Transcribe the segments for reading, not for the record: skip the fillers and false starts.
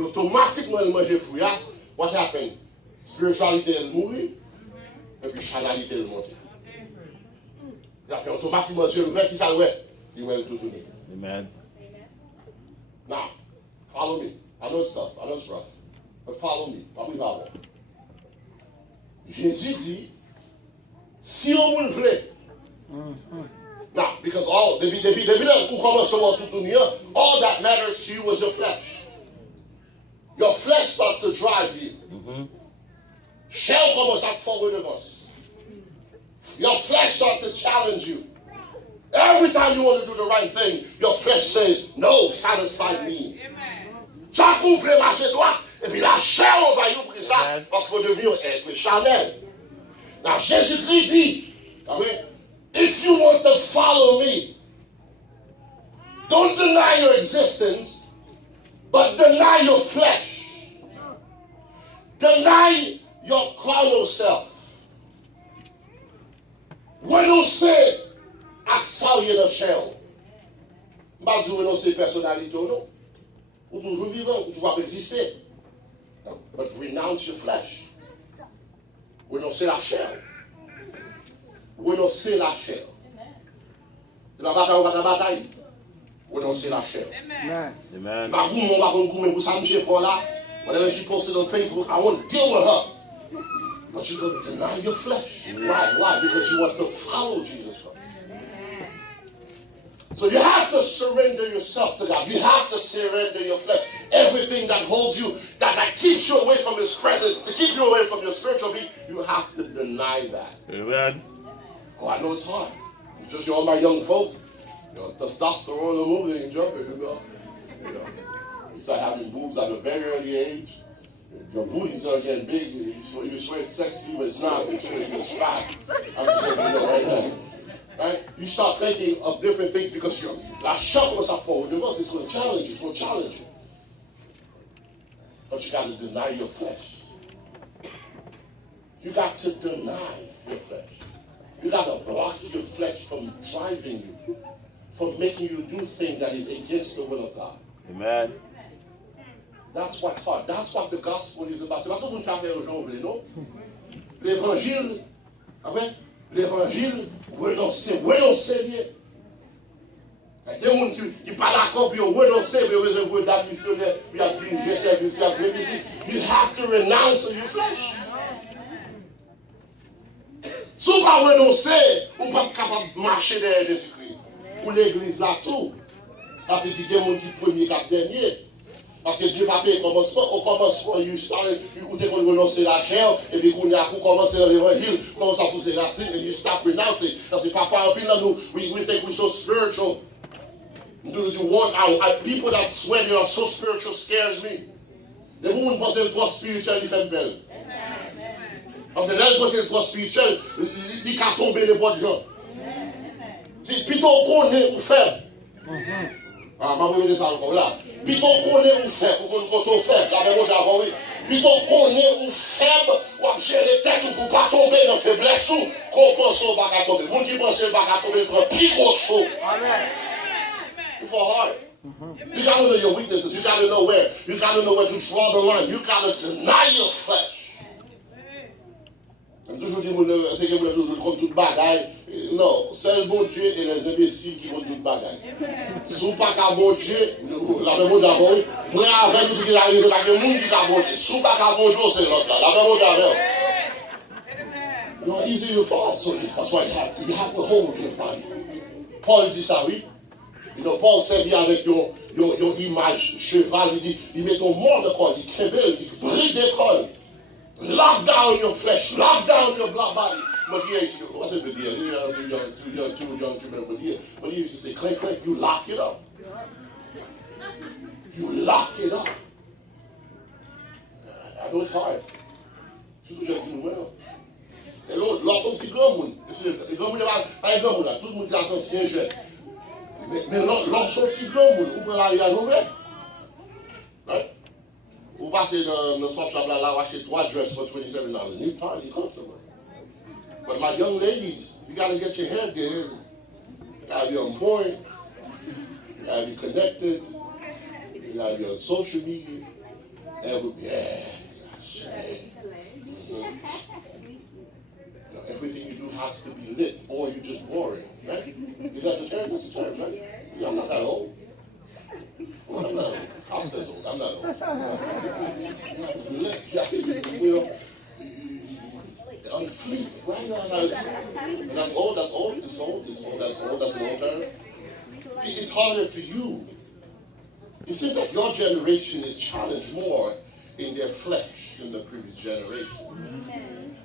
automatiquement manger fruit. What happened? Spiritualité elle mourit et puis charnalité elle monte. Il a fait automatiquement Dieu ouvert qui ça ouais, il va tout tourner. Amen. Now, follow me. I know it's tough. I know it's rough. But follow me. Parmi là. Jésus dit, si on vous le voulait. Now, because all all that matters to you was your flesh. Your flesh starts to drive you. Chair commence à te faire redevance. Your flesh starts to challenge you. Every time you want to do the right thing, your flesh says, no, satisfy me. Chaque ouvre les marchés droits, et puis la chair va y ouvrir ça, parce qu'il faut devenir être charnel. Now, Jésus-Christ dit, amen, if you want to follow me, don't deny your existence, but deny your flesh. Deny your carnal self. Renoncer à ça, il y a le chair. Pas de renoncer personnalité ou non. Ou toujours vivant, ou toujours exister. But renounce your flesh. Renoncer la chair. Renoncer la chair. C'est la bataille, on va la bataille. Renoncer la chair. Amen. Whatever she posted on Facebook, I want to deal with her. But you're going to deny your flesh. Why? Because you want to follow Jesus Christ. So you have to surrender yourself to God. You have to surrender your flesh. Everything that holds you, that keeps you away from His presence, to keep you away from your spiritual being, you have to deny that. Amen. Oh, I know it's hard. Just all my young folks, testosterone and moving, jumping, you know. You start having boobs at a very early age. Your booties are getting big. You swear it's sexy, but it's not. It's really just fat. I'm just saying that right now. Right? You start thinking of different things because you're like shuffle us up forward. It's going to challenge you. It's going to challenge you. But you got to deny your flesh. You got to deny your flesh. You got to block your flesh from driving you, from making you do things that is against the will of God. Amen. That's what's hard. That's what the gospel is about. C'est pas tout le monde qui fait aujourd'hui, non? L'évangile, amen. L'évangile, renoncer bien. Il y a des gens qui ne sont pas d'accord, puis ils renoncent, puis ils ont besoin d'être missionnaire, puis ils ont dirigé service, puis ils ont fait musique. You have to renounce your flesh. Si vous ne renoncez, vous ne pouvez pas capable de marcher derrière Jésus-Christ. Pour l'église là, tout. Parce que c'est des gens qui premier, cap dernier. Parce que Dieu n'a pas fait commencement. Au commencement, il écoutait qu'on renonce la chair, et puis qu'on a commencé dans l'évangile, commence à pousser la racine, and you stop renouncing. Parce que parfois, en pile, we think we're so spiritual. People that swear they are so spiritual scares me. Les gens qui pensent trop spirituel, ils font belle. Parce que là, ils pensent trop spirituel, ils peuvent tomber les voies de gens. Si plutôt qu'on est ou faible. Ah, ma vous ça encore là. Plutôt qu'on est ou faible, ou qu'on est faible, la même chose avant, oui. Plutôt qu'on est ou faible, ou à gérer tête ou pour pas tomber dans faiblesse ou qu'on pense au bac à tomber. Vous qui pensez au bac à tomber, il prend plus gros saut. Amen. You fall hard. You got to know your weaknesses. You got to know where. You got to know where to draw the line. You got to deny your flesh. Toujours dire, c'est que vous toujours contre toute bagaille. Non, c'est le bon Dieu et les imbéciles qui vont toute bagaille. Si vous n'avez pas qu'à bon Dieu, la même chose avant, moi avec tout ce qui arrive, parce que le monde qui a bon Dieu. Si vous n'avez pas qu'à bon Dieu, c'est l'autre là. La même chose avant. You're easy to fall. So that's why you have to hold your body. Paul dit ça, oui. Paul servit avec your image cheval. Il dit, il met ton mort de col, il crève, il brille des cols. Lock down your flesh. Lock down your blood body. But he used to, what's it the deal? Too young to remember the deal. But he used to say, click, you lock it up. You lock it up. I know it's hard. Je suis toujours dit, well. Et l'autre, lorsqu'on dit grand monde, les grands monde, pas grand monde là, tout le monde qui a son ancien jeune. Mais lorsqu'on dit grand monde, on peut aller à nous, right? Vous passez dans le swap shop là, vous achetez 3 dresses for $27. You're fine, you're comfortable. But my young ladies, you got to get your hair did. You got to be on point. You got to be connected. You got to be on social media. Everything you do has to be lit, or you're just boring, right? Is that the term? That's the term, right? See, I'm not that old. Well, I'm not old. I'll say old. I'm not old. You have to be lit. You have to be, on fleek, right? And that's old. That's old. It's old. It's old. That's old. That's an old term. See, it's harder for you. It seems like your generation is challenged more in their flesh than the previous generation.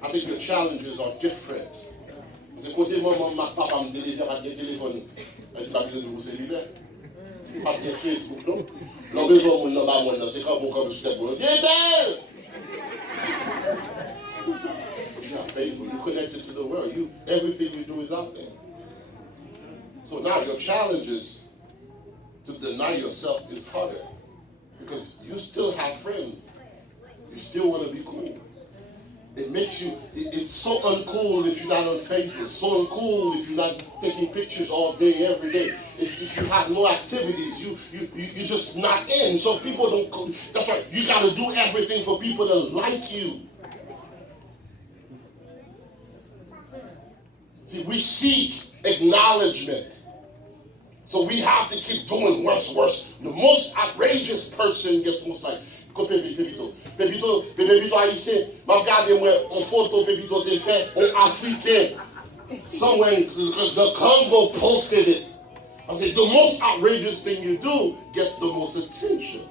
I think your challenges are different. C'est côté maman, papa me dit, pas de téléphone, tu pas besoin de cellulaire, pas de Facebook, non. L'on besoin de mon nom, c'est quand on comme sur pour dire you have Facebook. You're connected to the world. Everything you do is out there. So now your challenges to deny yourself is harder because you still have friends. You still want to be cool. It makes you, it's so uncool if you're not on Facebook. So uncool if you're not taking pictures all day, every day. If you have no activities, you're just not in. So people don't, that's right, you got to do everything for people to like you. See, we seek acknowledgement. So we have to keep doing worse. The most outrageous person gets most like, côté Pépito. Pépito haïtien, m'a regardé moi en photo Pépito t'es fait en africain. Somewhere in the Congo posted it. I said, the most outrageous thing you do gets the most attention.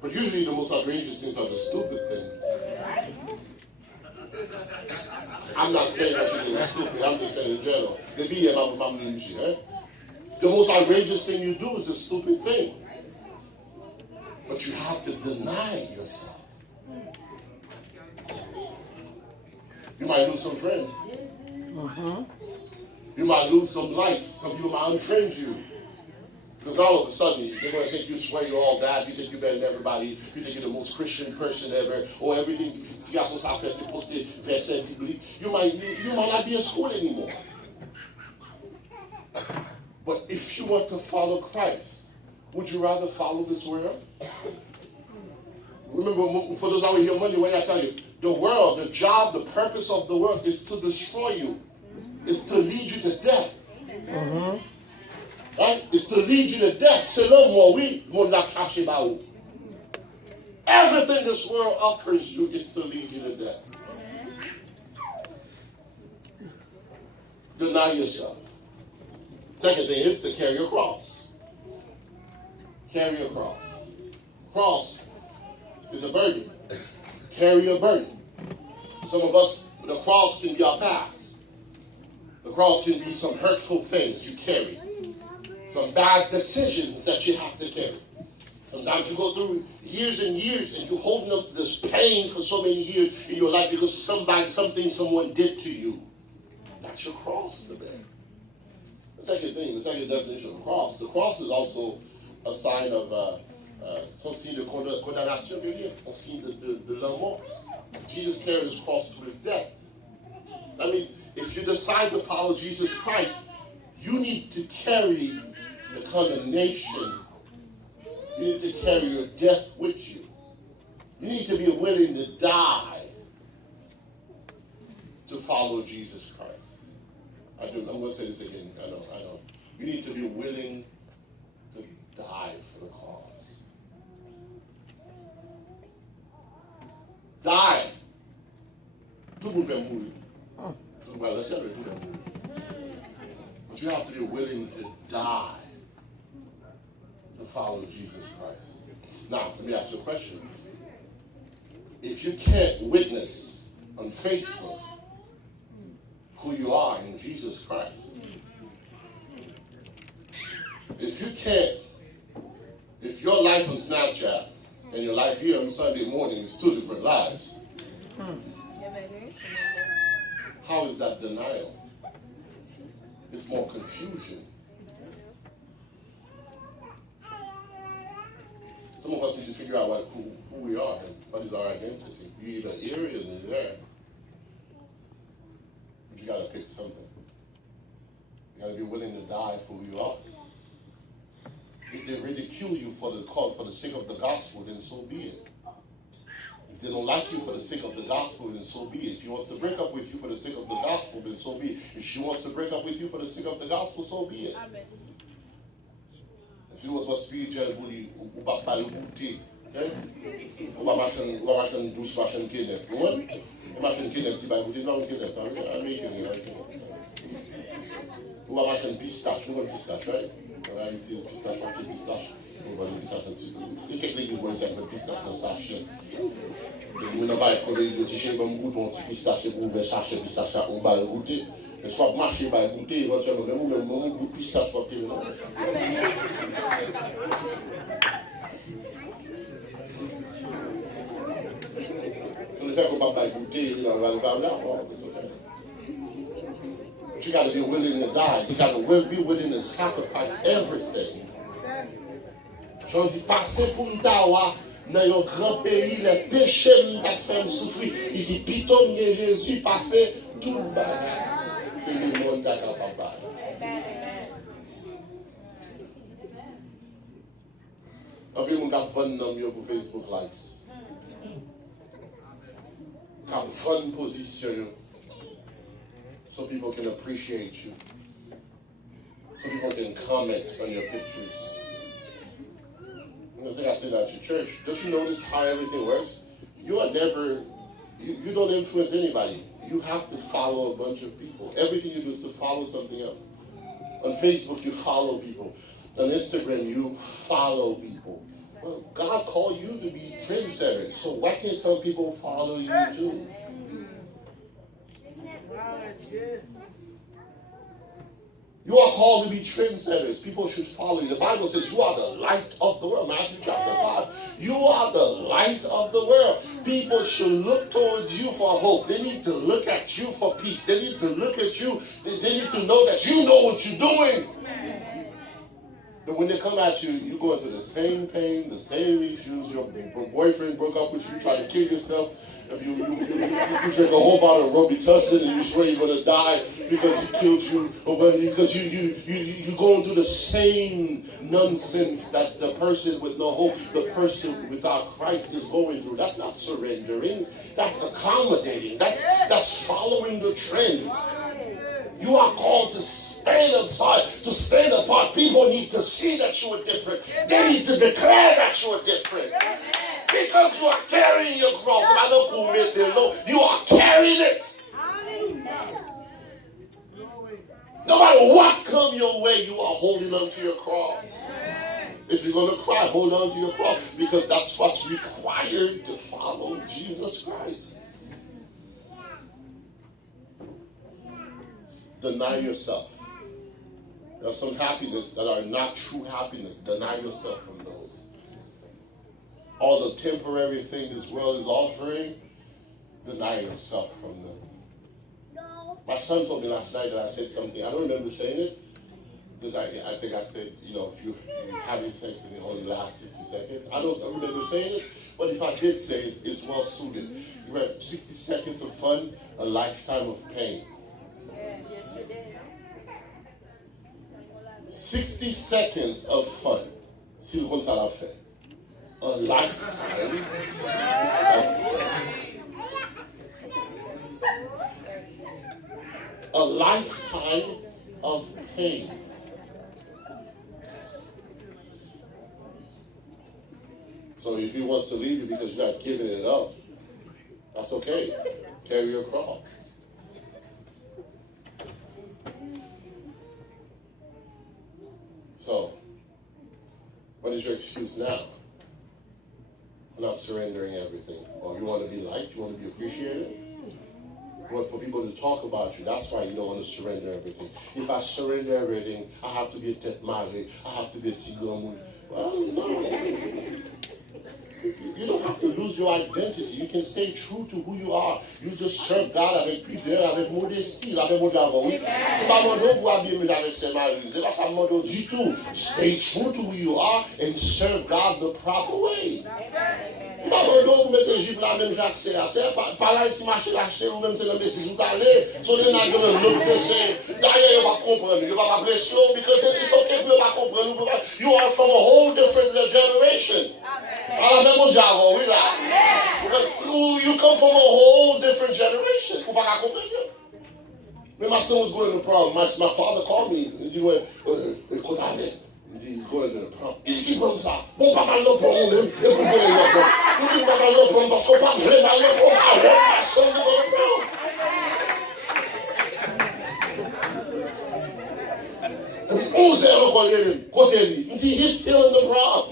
But usually the most outrageous things are the stupid things. I'm not saying that you're doing stupid, I'm just saying in general. The most outrageous thing you do is a stupid thing. But you have to deny yourself. You might lose some friends. You might lose some likes. Some people might unfriend you. Because all of a sudden, they're going to think you swear you're all that. You think you're better than everybody. You think you're the most Christian person ever. Or everything. You might not be in school anymore. But if you want to follow Christ, would you rather follow this world? Remember, for those out here Monday, what did I tell you? The world, the job, the purpose of the world is to destroy you. It's to lead you to death. Right? It's to lead you to death. Everything this world offers you is to lead you to death. Deny yourself. Second thing is to carry a cross. Carry a cross. Cross is a burden. Carry a burden. Some of us, the cross can be our past. The cross can be some hurtful things you carry. Some bad decisions that you have to carry. Sometimes you go through years and years and you're holding up this pain for so many years in your life because someone did to you. That's your cross to bear. The second thing, the second definition of cross. The cross is also a sign of, son signe de condamnation, un signe de la mort. Jesus carried his cross to his death. That means if you decide to follow Jesus Christ, you need to carry the condemnation. You need to carry your death with you. You need to be willing to die to follow Jesus Christ. I'm going to say this again. I know. You need to be willing to die for the cause. Die. Tout le monde peut mourir. Tout le monde peut mourir. But you have to be willing to die to follow Jesus Christ. Now, let me ask you a question. If you can't witness on Facebook who you are in Jesus Christ, if your life on Snapchat and your life here on Sunday morning is two different lives, how is that denial? It's more confusion. Some of us need to figure out who we are and what is our identity. You're either here or you're there. But you got to pick something. You got to be willing to die for who you are. If they ridicule you for the sake of the gospel, then so be it. If they don't like you for the sake of the gospel, then so be it. If he wants to break up with you for the sake of the gospel, then so be it. If she wants to break up with you for the sake of the gospel, so be it. Amen. Si votre spirituel ou pas pas le goûter, on va marcher douce, marcher kenneth, ouais? Marcher kenneth qui va goûter non kenneth, américain, on va marcher pistache, nous pistache, right? On va utiliser pistache, acheter pistache, on va le pistache dessus. Et quelques églises vont essayer de pistache dans sa chaîne. Et vous n'avez pas quand ils disent bon goût on petit pistache pour ouvrir chercher pistache on va le goûter. Et soit marcher va goûter éventuellement même mon goût pistache pour que non. Le fait qu'on va goûter il va là, c'est okay. But you got to be willing to die. You got to be willing to sacrifice everything. J'en dis passer pour m'tawa dans un grand pays les péchés m'ta fait souffrir. Il dit piton Jésus passer tout le bagage que le monde a capable. Amen. Un peu mon cap vendre dans mieux pour Facebook likes. Cap vendre position so people can appreciate you. So people can comment on your pictures. I think I said that at your church. Don't you notice how everything works? You are never, you don't influence anybody. You have to follow a bunch of people. Everything you do is to follow something else. On Facebook, you follow people. On Instagram, you follow people. Well, God called you to be trendsetters. So why can't some people follow you too? You are called to be trendsetters. People should follow you. The Bible says you are the light of the world. Matthew chapter 5. You are the light of the world. People should look towards you for hope. They need to look at you for peace. They need to look at you. They need to know that you know what you're doing. But when they come at you, you go into the same pain, the same issues. Your boyfriend broke up with you, try to kill yourself. If you drink a whole bottle of Robitussin and you swear you're going to die because he killed you, or because you're going through the same nonsense that the person with no hope, the person without Christ is going through. That's not surrendering. That's accommodating. That's following the trend. You are called to stand aside, to stand apart. People need to see that you are different. They need to declare that you are different. Because you are carrying your cross. And I know who made them know. You are carrying it. No matter what come your way, you are holding on to your cross. If you're going to cry, hold on to your cross. Because that's what's required to follow Jesus Christ. Deny yourself. There's some happiness that are not true happiness. Deny yourself from those. All the temporary thing this world is offering, deny yourself from them. No. My son told me last night that I said something. I don't remember saying it. Because I think I said, if you're having sex and it only lasts 60 seconds. I don't remember saying it. But if I did say it, it's well suited. You have 60 seconds of fun, a lifetime of pain. 60 seconds of fun. Si le compte ça l'a fait. A lifetime of pain. A lifetime of pain. So if he wants to leave you because you're not giving it up, that's okay. Carry your cross. So, what is your excuse now for not surrendering everything? Or you want to be liked? You want to be appreciated? You want for people to talk about you. That's why you don't want to surrender everything. If I surrender everything, I have to get tête marée. I have to get tigre. Well, no. You don't have to lose your identity. You can stay true to who you are. You just serve God avec pudeur, avec modestie. La même avant, oui. Pas mon pour habiller avec ses maris. C'est pas ça mon du tout. Stay true to who you are and serve God the proper way. Pas mon vous mettez Jésus là même Jacques c'est pas là tu marches l'acheter ou même c'est dans message vous aller. So they're not going to look the same. D'ailleurs, il va comprendre. Il va pas blesser because it's okay pour pas comprendre. You are from a whole different generation. You come from a whole different generation. When my son was going to the prom, my father called me and he went, he's going to the prom. Il dit comme ça. Bon, pas mal de prom, il dit pas mal de prom parce qu'on pas vraiment le prom. I want my son to go to prom. And the 11 ans encore côté lui. Il dit, he's still in the prom.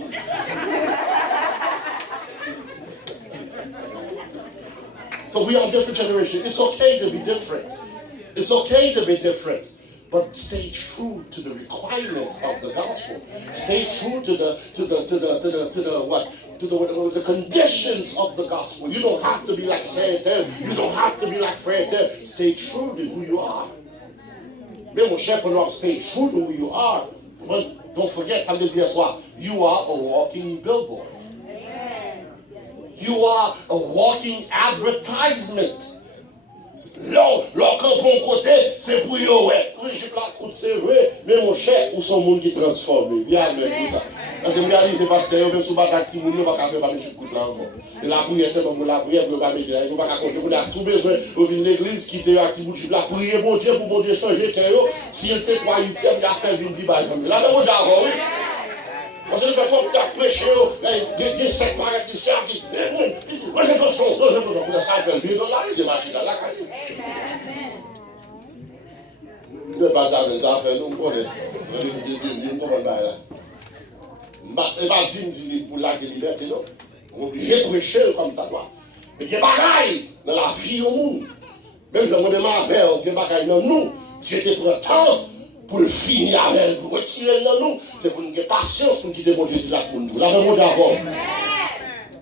So we are different generation. It's okay to be different. It's okay to be different. But stay true to the requirements of the gospel. Stay true to the conditions of the gospel. You don't have to be like Fred there. You don't have to be like Fred there. Stay true to who you are. Même mon cher Père, stay true to who you are. But don't forget, you are a walking billboard. You are a walking advertisement. Là, quand bon côté, c'est pour yo, ouais. Oui, j'ai plein de coups, c'est vrai. Mais mon cher, où sont les gens qui transforment? Dis Amen pour ça. Parce que je réalise, pasteur, même si vous ne pouvez pas faire, vous ne pouvez pas faire de coup là encore. Et la prière, c'est pour la prière, vous ne pouvez pas mettre. Il ne faut pas compter. Vous avez sous besoin, vous venez de l'église, quittez un petit bout de la prière, mon Dieu, pour mon Dieu changer, si elle était 3 8e, il a fait une vie balle comme là. Là, mon Dieu, oui. Parce que je ne fais pas prêcher, il y a 5 pareils qui servent, moi j'ai pas son, ça fait le vie dans la rue, des machines à la caille. Ne pas ça fait, nous connaissons. Nous connaissons là. Et pas dire pour la liberté, non. On est obligé de prêcher comme ça, toi. Mais il y a des bagailles dans la vie au monde. Même si on demande avec, il y a des bagailles dans nous. Dieu te prend temps pour le finir avec, pour retirer dans nous. C'est pour nous avoir patience pour quitter mon Dieu pour nous. La même chose avant.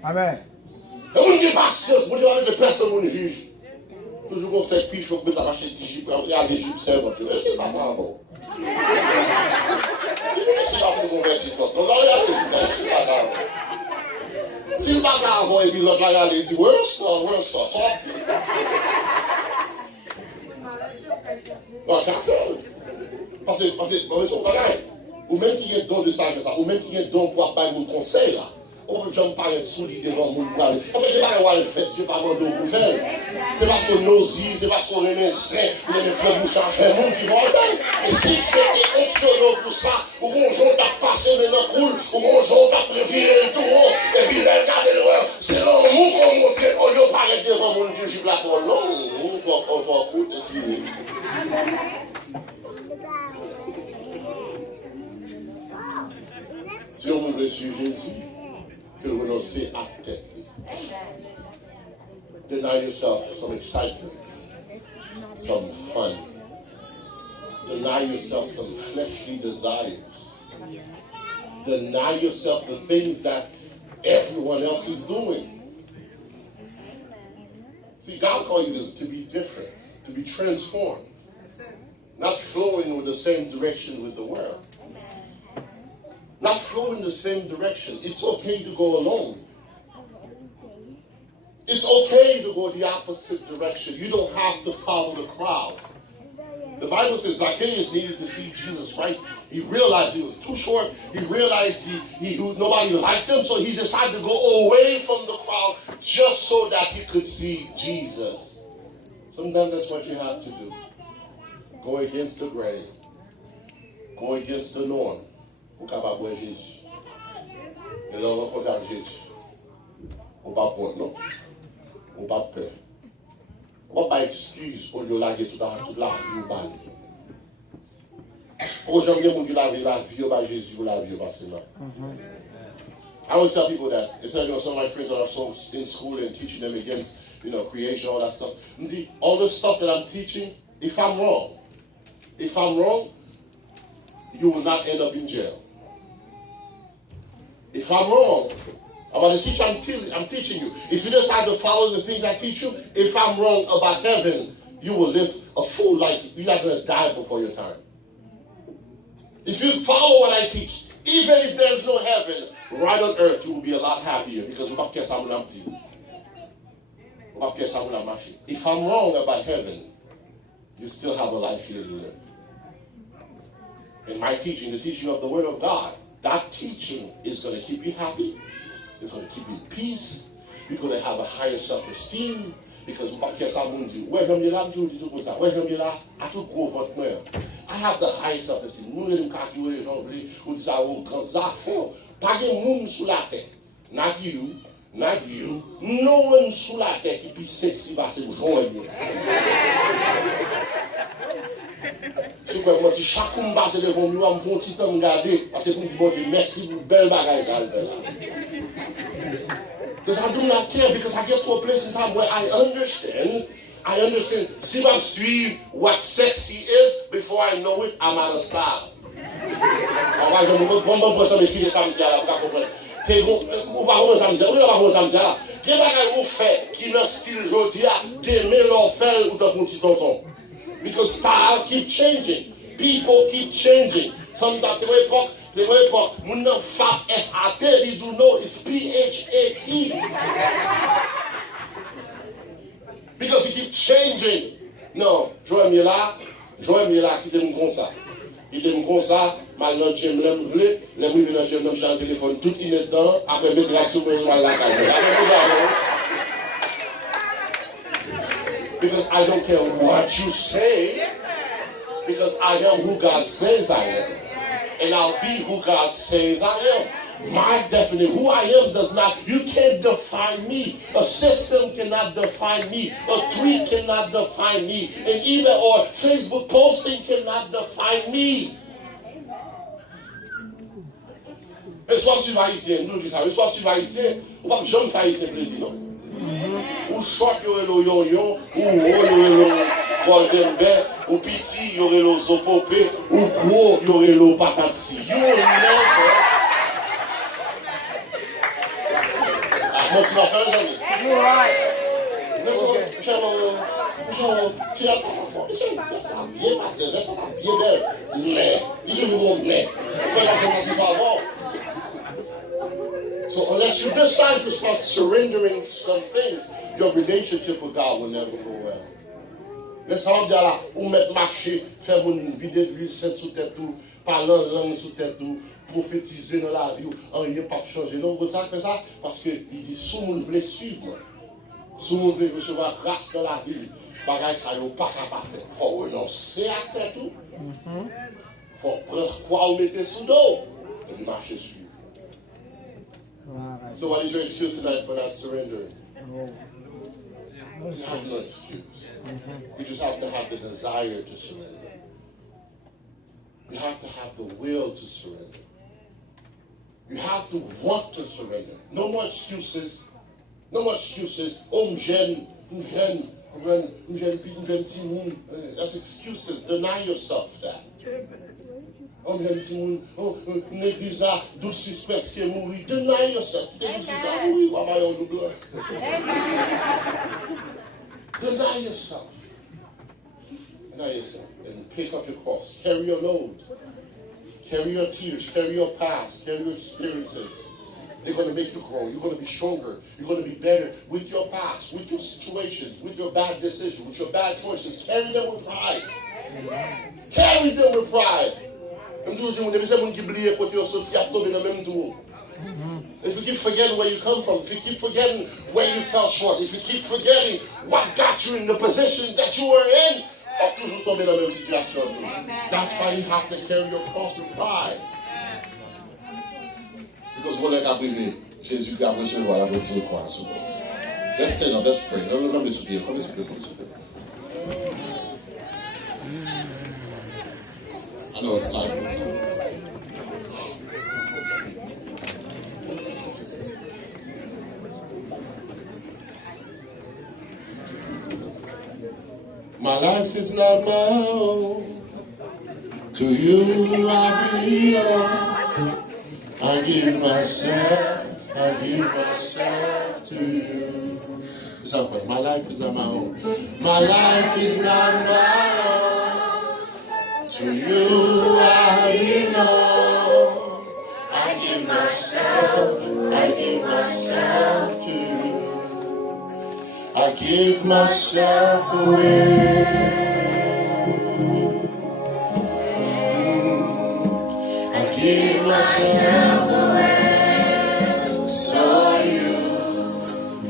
Amen. Et pour nous avoir patience, pour nous avoir personne qui juge. Toujours qu'on sait qu'il faut mettre la machine d'Égypte, il y a l'Égypte, c'est bon. C'est pas grave. Si vous laissez la faire convertir, donc là, c'est pas grave. Si le bagage avant, et puis l'autre là, il dit, où est-ce que sorti? Bon, chacun. Parce que son bagage, ou même qui est don de sagesse, ou même qui est don pour avoir mon conseil là. On peut jamais parler solide devant mon bras. En fait, je ne sais pas le fait, je ne sais pas demander pour faire. C'est parce qu'on nausée, c'est parce qu'on remet sain, on remet frère bouche à faire monde qui vont le faire. Et si c'était optionnel pour ça, ou qu'on joue à passer maintenant cool, ou qu'on joue à prévirer le tour, et puis là, regardez le c'est là où on montre, on lui parle devant mon Dieu, je la pour non, on doit écouter, c'est si on veut suivre Jésus, que renoncer à tête. Deny yourself some excitement, some fun. Deny yourself some fleshly desires. Deny yourself the things that everyone else is doing. See, God called you to be different, to be transformed. Not flowing with the same direction with the world. Not flowing the same direction. It's okay to go alone. It's okay to go the opposite direction. You don't have to follow the crowd. The Bible says Zacchaeus needed to see Jesus Christ. He realized he was too short. He realized nobody liked him, so he decided to go away from the crowd just so that he could see Jesus. Sometimes that's what you have to do. Go against the grain. Go against the norm. Ou capable de Jésus. Et là, on va regarder Jésus. On va pas peur, non? On va pas peur. On va pas excuse pour lui laguer toute la vie au bal. Pourquoi j'aime bien dire la vie au bal Jésus ou la vie au bal Seigneur? I always tell people that. It's like, some of my friends that are so in school and teaching them against, creation, all that stuff. All the stuff that I'm teaching, if I'm wrong, you will not end up in jail. If I'm wrong, About the teacher I'm teaching you. If you decide to follow the things I teach you, if I'm wrong about heaven, you will live a full life. You're not going to die before your time. If you follow what I teach, even if there's no heaven, right on earth, you will be a lot happier because if I'm wrong about heaven, you still have a life here to live. In my teaching, the teaching of the Word of God, that teaching is going to keep you happy. It's going to keep you in peace. You're going to have a higher self-esteem. Because I have the high self-esteem. Not you. No one sous la terre qui puisse sexy va se joindre. Si vous avez chaque fois que je devant moi, je vais un petit temps regarder parce que vous me dites merci pour belle bagaille là. Because I do not care, because I get to a place in time where I understand. Si I suivre what sexy is, before I know it, I'm out of style. Je vais vous expliquer ça, on va voir ça, quel bagage vous faites qui dans style jodi a d'aimer l'enfer ou dans petit tonton? Because style keep changing, people keep changing. Sometimes the époque, mon nom FAT, you do know it's PHAT. Because it keep changing. Non, Joël Mila, qui t'aime comme ça. Il t'aime comme ça, maintenant j'aime l'aime vle, les mouilles dans j'aime sur le téléphone tout il est temps, après mettre l'action pour la caméra. Because I don't care what you say, because I am who God says I am. And I'll be who God says I am. My definition, who I am does not, you can't define me. A system cannot define me. A tweet cannot define me. An email or Facebook posting cannot define me. Et soit tu vas haïtien, nous disons ça, soit tu vas haïtien, ou pas jamais faire haïtien plaisir, non? Ou short yo le yo-yo, ou haut yo golden bear, ou petit yo le zopopé, ou gros yo le patatsi. You will never. Ah, mon petit enfant, les amis. You're right. Tu as ça parfois. Mais c'est ça bien passé, ça bien belle. Mais, il dit mais. Pourquoi la fête ça avant? So unless you decide to start surrendering some things, your relationship with God will never go well. Laissez-moi dire là, ou mettre marcher, faire une vidéo de l'huile sainte sous tête tout, parler en langue sous tête tout, prophétiser dans la vie, rien pas changer. Non, vous savez ça? Parce que il dit, si vous voulez suivre moi, si vous voulez recevoir grâce dans la vie, bagage ça n'est pas capable de faire. Il faut renoncer à tête tout. Il faut prendre quoi vous mettez sous dos et puis marcher suivre. So what is your excuse tonight for not surrendering? You have no excuse. You just have to have the desire to surrender. You have to have the will to surrender. You have to want to surrender. No more excuses. No more excuses. That's excuses. Deny yourself that. L'église là, d'où suspense qui est mort. Deny yourself. Deny yourself. Deny yourself. And pick up your cross. Carry your load. Carry your tears. Carry your past. Carry your experiences. They're going to make you grow. You're going to be stronger. You're going to be better with your past, with your situations, with your bad decisions, with your bad choices. Carry them with pride. Carry them with pride. If you keep forgetting where you come from, if you keep forgetting where you fell short, if you keep forgetting what got you in the position that you were in, that's why you have to carry your cross with pride. Because what I believe, Jesus, God bless you. Let's stand up, let's pray. Come this way, come this way, come this way. I know it's time. My life is not my own. To you I belong. I give myself I give myself to you. My life is not my own. My life is not my own. To you I belong. I give myself to you. I give myself away. I give myself away. So you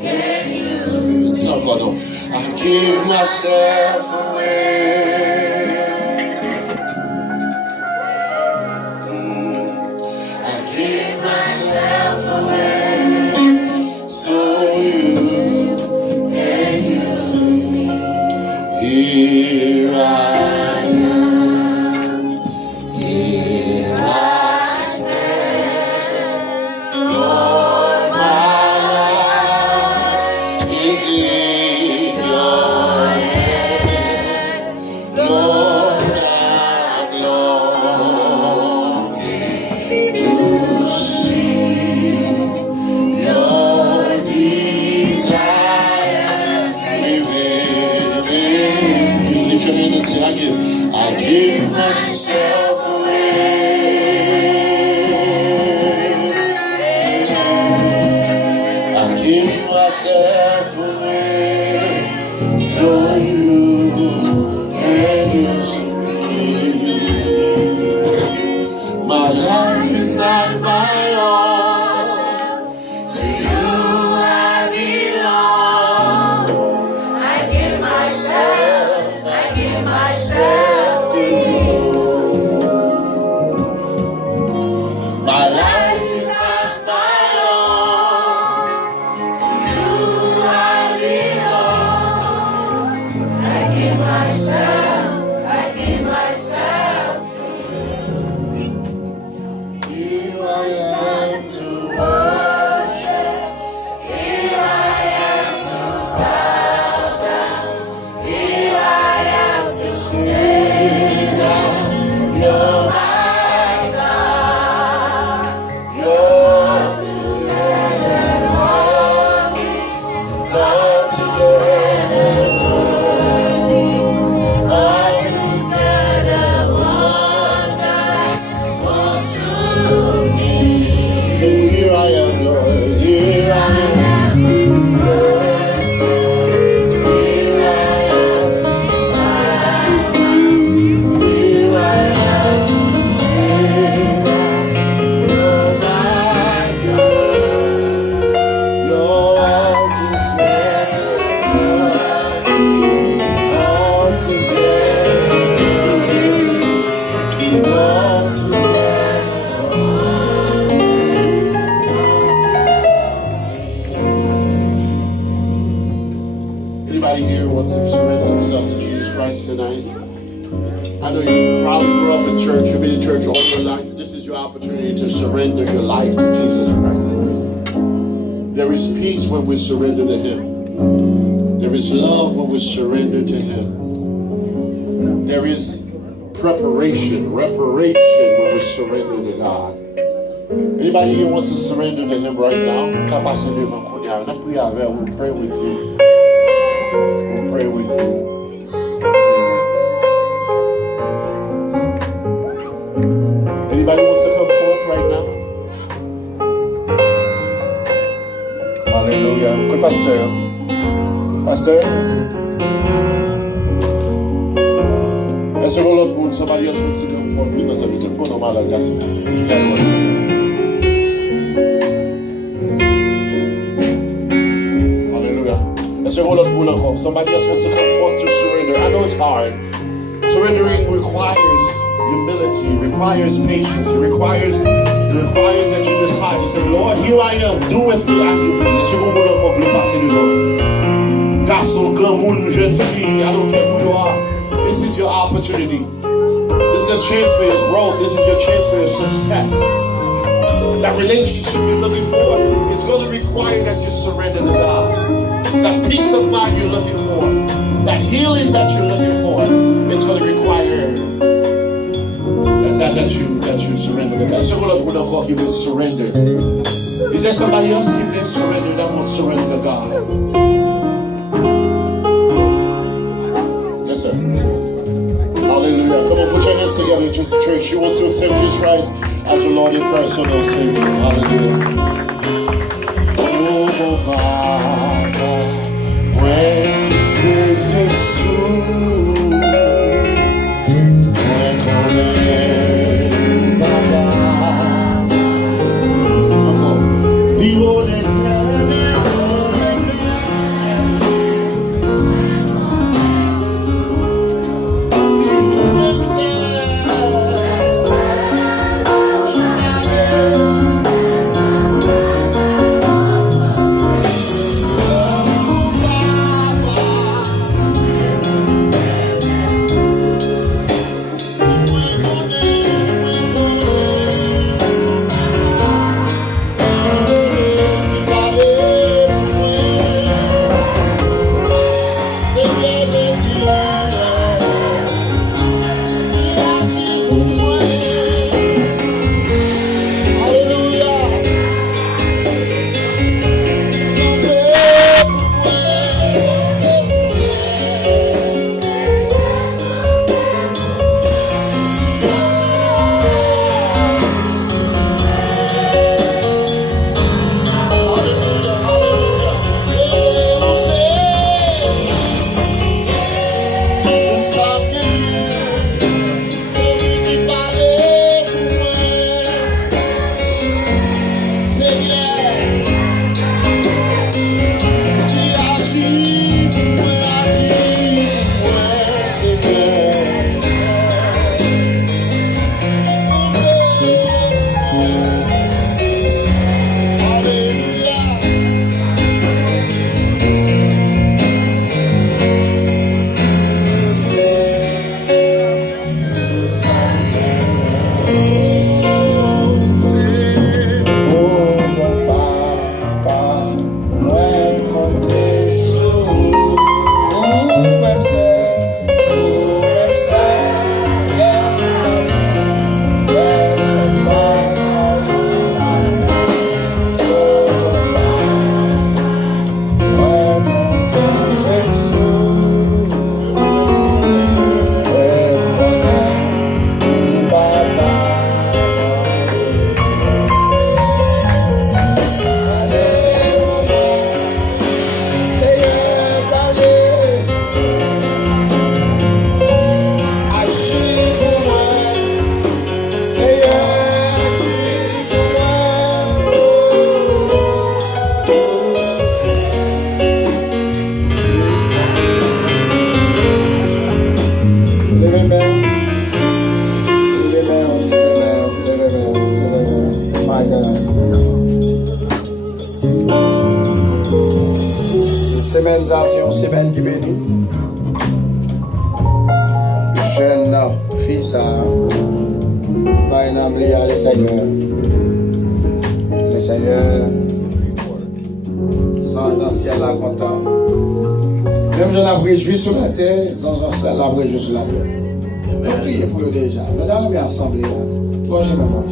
can use me. I give myself away. I give myself away. So you can use me. Here I am. Here I stand. Lord, my life is in your hand. Lord, I'm longing to see your desire within me. Lift your hand and say, I give myself away. I give myself away. So you can use me. My life is not my own. To you I belong. I give myself to you. My life is not my own. To you I belong. I give myself to you. Here I am to worship. Here I am to bow down. Here I am to say that you're my God. You're together worthy. All together worthy. All together wonderful to me. So here I am, Lord. Here I am. Here I am to bow. Here I am to say that you're my God. You're altogether worthy. Anybody here wants to surrender themselves to Jesus Christ tonight? I know you probably grew up in church, you've been in church all your life. This is your opportunity to surrender your life to Jesus Christ. There is peace when we surrender to Him. There is love when we surrender to Him. There is reparation when we surrender to God. Anybody here wants to surrender to Him right now? We'll pray with you. We'll pray with you. Anybody wants to come forth right now? Hallelujah. Good pastor. Pastor? Est-ce que l'autre monde, somebody else wants to come forth with us? We can go normal like that. Hallelujah. Est-ce que l'autre monde encore? Somebody else wants to come forth to surrender. I know it's hard. Surrendering requires humility, requires patience, it requires that you decide. You say, Lord, here I am, do with me as you please. Est-ce que vous voulez encore le passer devant? Garçon, grand monde, jeune fille, I don't care who you are. This is your opportunity. This is a chance for your growth. This is your chance for your success. That relationship you're looking for, it's going to require that you surrender to God. That peace of mind you're looking for, that healing that you're looking for, it's going to require that you surrender to God. So what I'm going to call you is surrender. Is there somebody else in there surrender that wants to surrender to God? Yes, sir. Hallelujah. Come on, put your hands together, church. You want to accept Jesus Christ as your Lord and personal Savior. Hallelujah. Oh, Father, when is it true? When C'est une semaine qui bénit. Jeune fils à Bainabli à le Seigneur. Le Seigneur, sans dans le ciel là content. Même je l'ai réjoui sur la terre, sans dans le ciel là réjoui sur la terre. On prie pour eux déjà. Nous avons bien assemblé là. Moi j'ai ma voix.